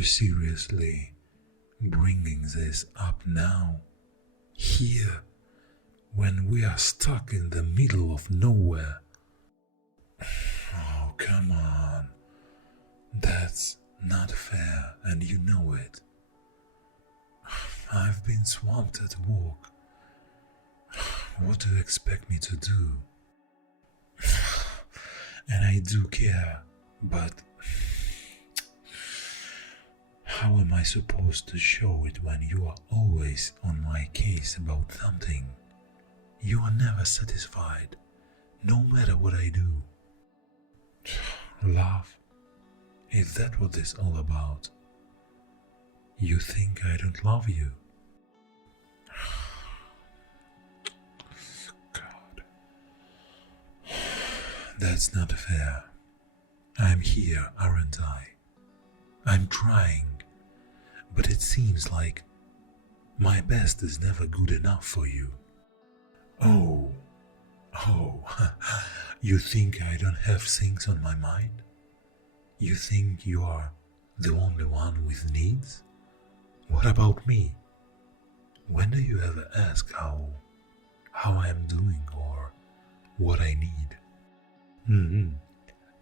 you seriously bringing this up now? Here, when we are stuck in the middle of nowhere? Oh, come on. That's not fair, and you know it. I've been swamped at work. What do you expect me to do? And I do care, but how am I supposed to show it when you are always on my case about something? You are never satisfied, no matter what I do. Love? Is that what it's all about? You think I don't love you? God. That's not fair. I'm here, aren't I? I'm trying, but it seems like my best is never good enough for you. Oh, you think I don't have things on my mind? You think you are the only one with needs? What about me? When do you ever ask how I am doing or what I need?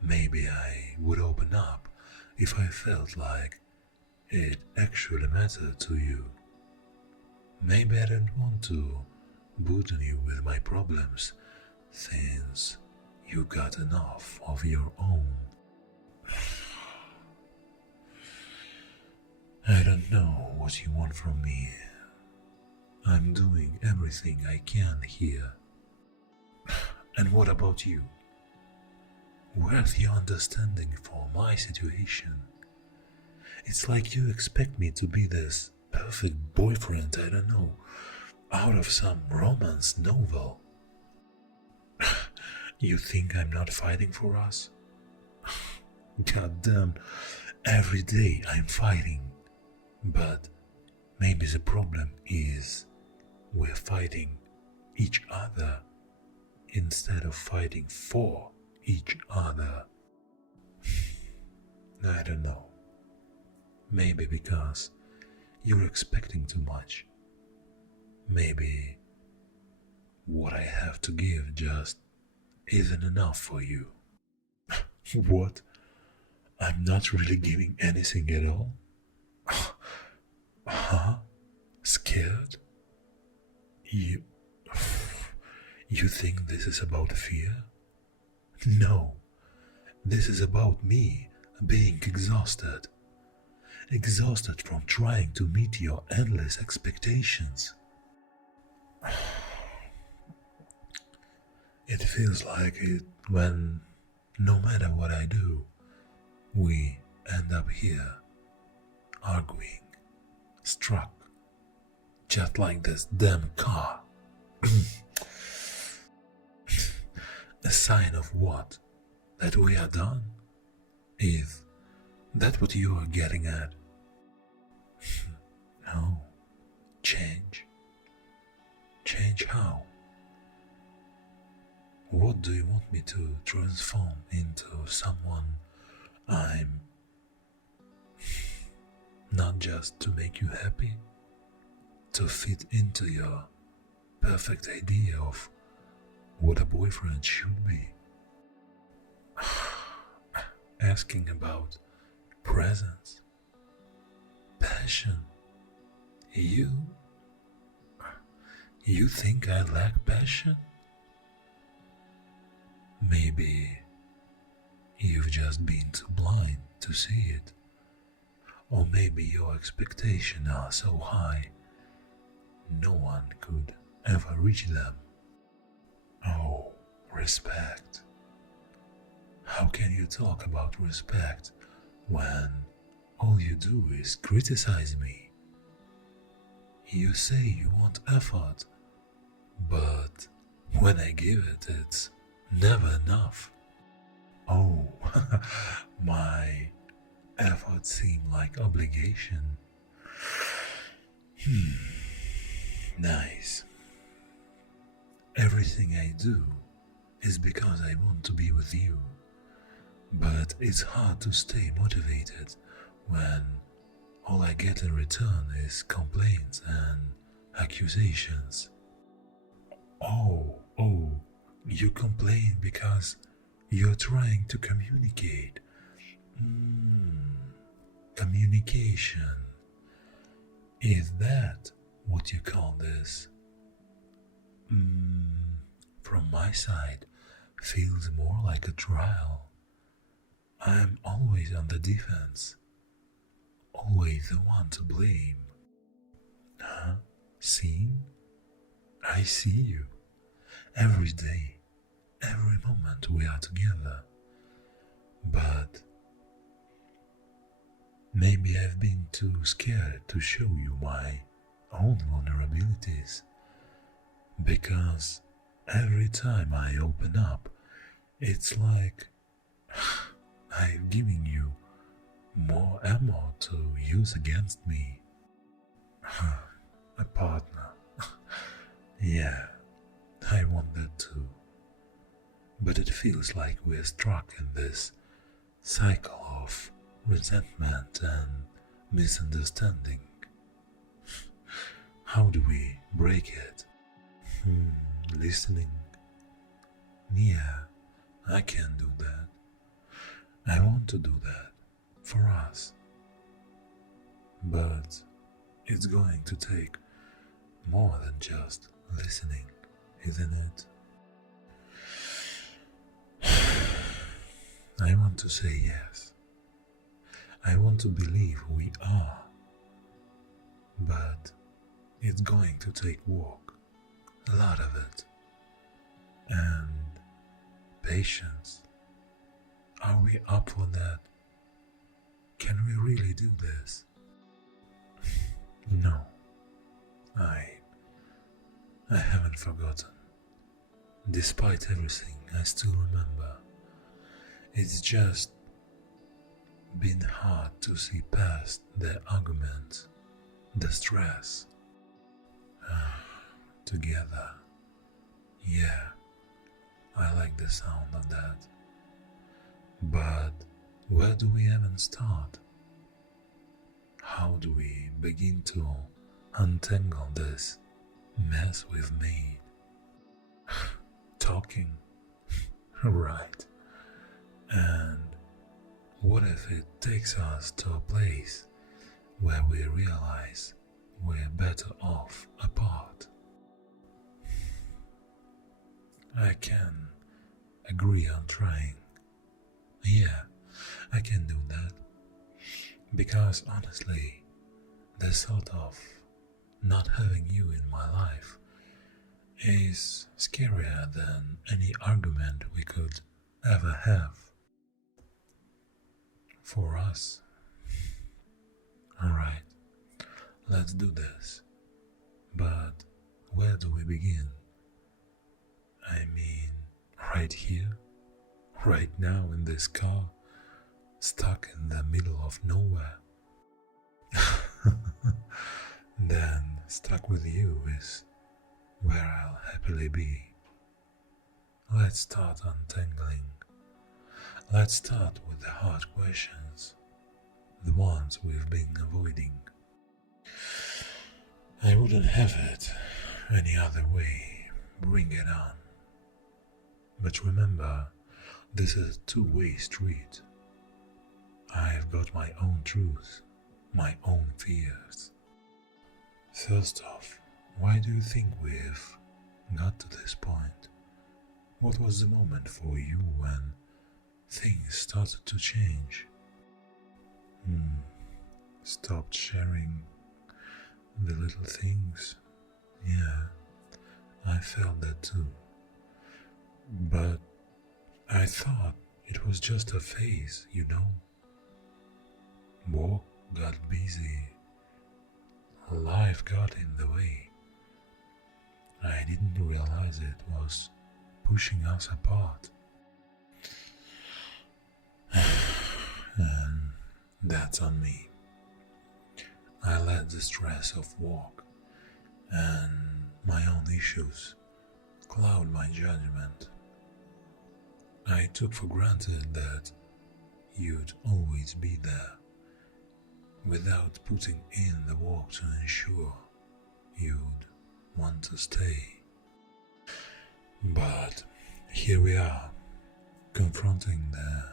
Maybe I would open up if I felt like it actually mattered to you. Maybe I don't want to burden you with my problems since you got enough of your own. I don't know what you want from me. I'm doing everything I can here. And what about you? Where's your understanding for my situation? It's like you expect me to be this perfect boyfriend, I don't know, out of some romance novel. You think I'm not fighting for us? God damn, every day I'm fighting. But maybe the problem is we're fighting each other instead of fighting for each other. I don't know. Maybe because you're expecting too much. Maybe what I have to give just isn't enough for you. What? I'm not really giving anything at all? Huh? Scared? You think this is about fear? No. This is about me being exhausted. Exhausted from trying to meet your endless expectations. It feels like it when, no matter what I do, we end up here, arguing, struck, just like this damn car. A sign of what? That we are done? Is that what you are getting at? No. Change? Change how? What do you want me to transform into someone I'm not just to make you happy? To fit into your perfect idea of what a boyfriend should be? Asking about presence, passion. You think I lack passion? Maybe you've just been too blind to see it. Or maybe your expectations are so high, no one could ever reach them. Oh, respect. How can you talk about respect when all you do is criticize me? You say you want effort, but when I give it, it's never enough. Oh, my efforts seem like obligation. Nice. Everything I do is because I want to be with you. But it's hard to stay motivated when all I get in return is complaints and accusations. Oh, you complain because you're trying to communicate. Communication. Is that what you call this? From my side, feels more like a trial. I'm always on the defense, always the one to blame. Huh? See? I see you. Every day, every moment we are together. But maybe I've been too scared to show you my own vulnerabilities. Because every time I open up, it's like I'm giving you more ammo to use against me. A partner. Yeah, I want that too. But it feels like we're stuck in this cycle of resentment and misunderstanding. How do we break it? Listening. Yeah, I can do that. I want to do that for us. But it's going to take more than just listening, isn't it? I want to say yes. I want to believe we are. But it's going to take work, a lot of it. And patience. Are we up for that? Can we really do this? No, I haven't forgotten. Despite everything, I still remember. It's just been hard to see past the arguments, the stress. Together. Yeah, I like the sound of that. But where do we even start? How do we begin to untangle this mess we've made? Talking, right? And what if it takes us to a place where we realize we're better off apart? I can agree on trying. Yeah, I can do that. Because honestly, the thought of not having you in my life is scarier than any argument we could ever have. For us. Alright, let's do this. But where do we begin? I mean, right here? Right now in this car? Stuck in the middle of nowhere? Then stuck with you is where I'll happily be. Let's start untangling. Let's start with the hard questions, the ones we've been avoiding. I wouldn't have it any other way. Bring it on. But remember, this is a two-way street. I've got my own truth, my own fears. First off, why do you think we've got to this point? What was the moment for you when things started to change? Stopped sharing the little things? Yeah, I felt that too. But I thought it was just a phase, you know? Work got busy. Life got in the way. I didn't realize it was pushing us apart. And that's on me. I let the stress of work and my own issues cloud my judgment. I took for granted that you'd always be there, without putting in the work to ensure you'd want to stay. But here we are, confronting the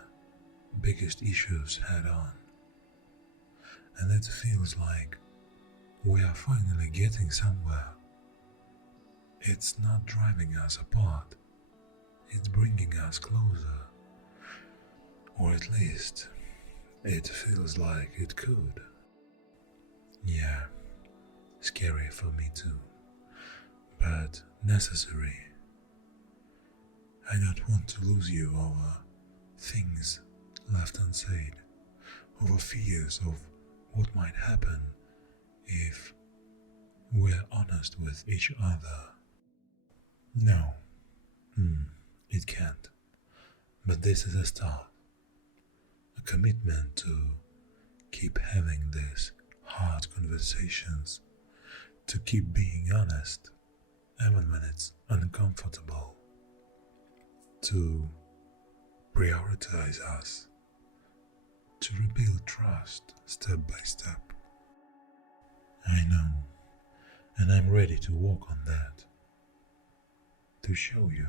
biggest issues head on. And it feels like we are finally getting somewhere. It's not driving us apart, it's bringing us closer. Or at least, it feels like it could. Yeah, scary for me too, but necessary. I don't want to lose you over things left unsaid, over fears of what might happen if we're honest with each other. No, it can't. But this is a start. A commitment to keep having these hard conversations, to keep being honest, even when it's uncomfortable, to prioritize us, to rebuild trust step by step. I know, and I'm ready to work on that, to show you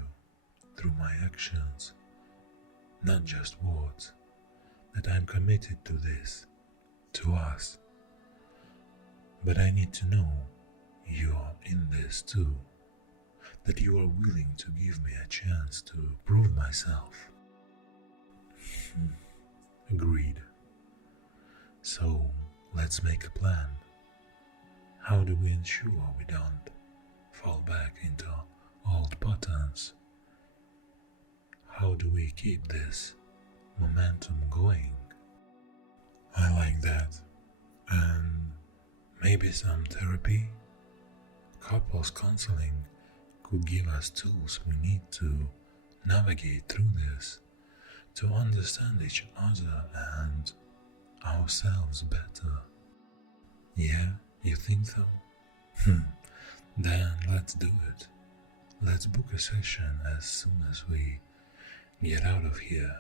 through my actions, not just words, that I'm committed to this, to us. But I need to know you're in this too, that you are willing to give me a chance to prove myself. Agreed. So let's make a plan. How do we ensure we don't fall back into old patterns? How do we keep this momentum going? I like that. And maybe some therapy? Couples counseling could give us tools we need to navigate through this, to understand each other and ourselves better. Yeah, you think so? Then let's do it. Let's book a session as soon as we get out of here.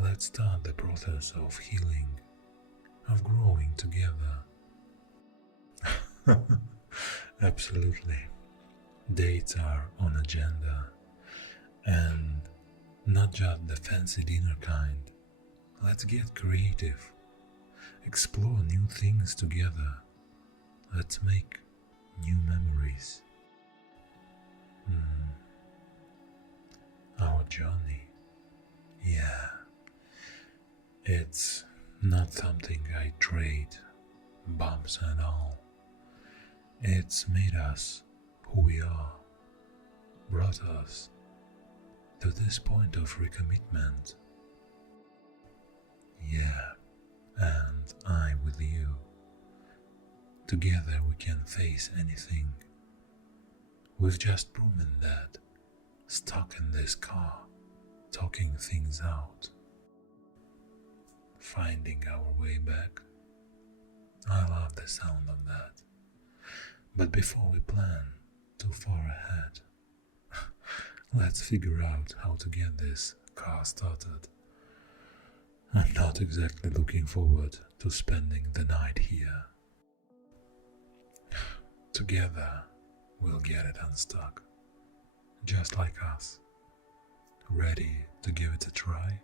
Let's start the process of healing, of growing together. Absolutely. Dates are on agenda, and not just the fancy dinner kind. Let's get creative, explore new things together. Let's make new memories. Our journey, yeah, it's not something I trade, bumps and all. It's made us who we are, brought us to this point of recommitment. Yeah, and I with you. Together we can face anything. We've just proven that, stuck in this car, talking things out, finding our way back. I love the sound of that. But before we plan too far ahead, let's figure out how to get this car started. I'm not exactly looking forward to spending the night here. Together, we'll get it unstuck, just like us, ready to give it a try.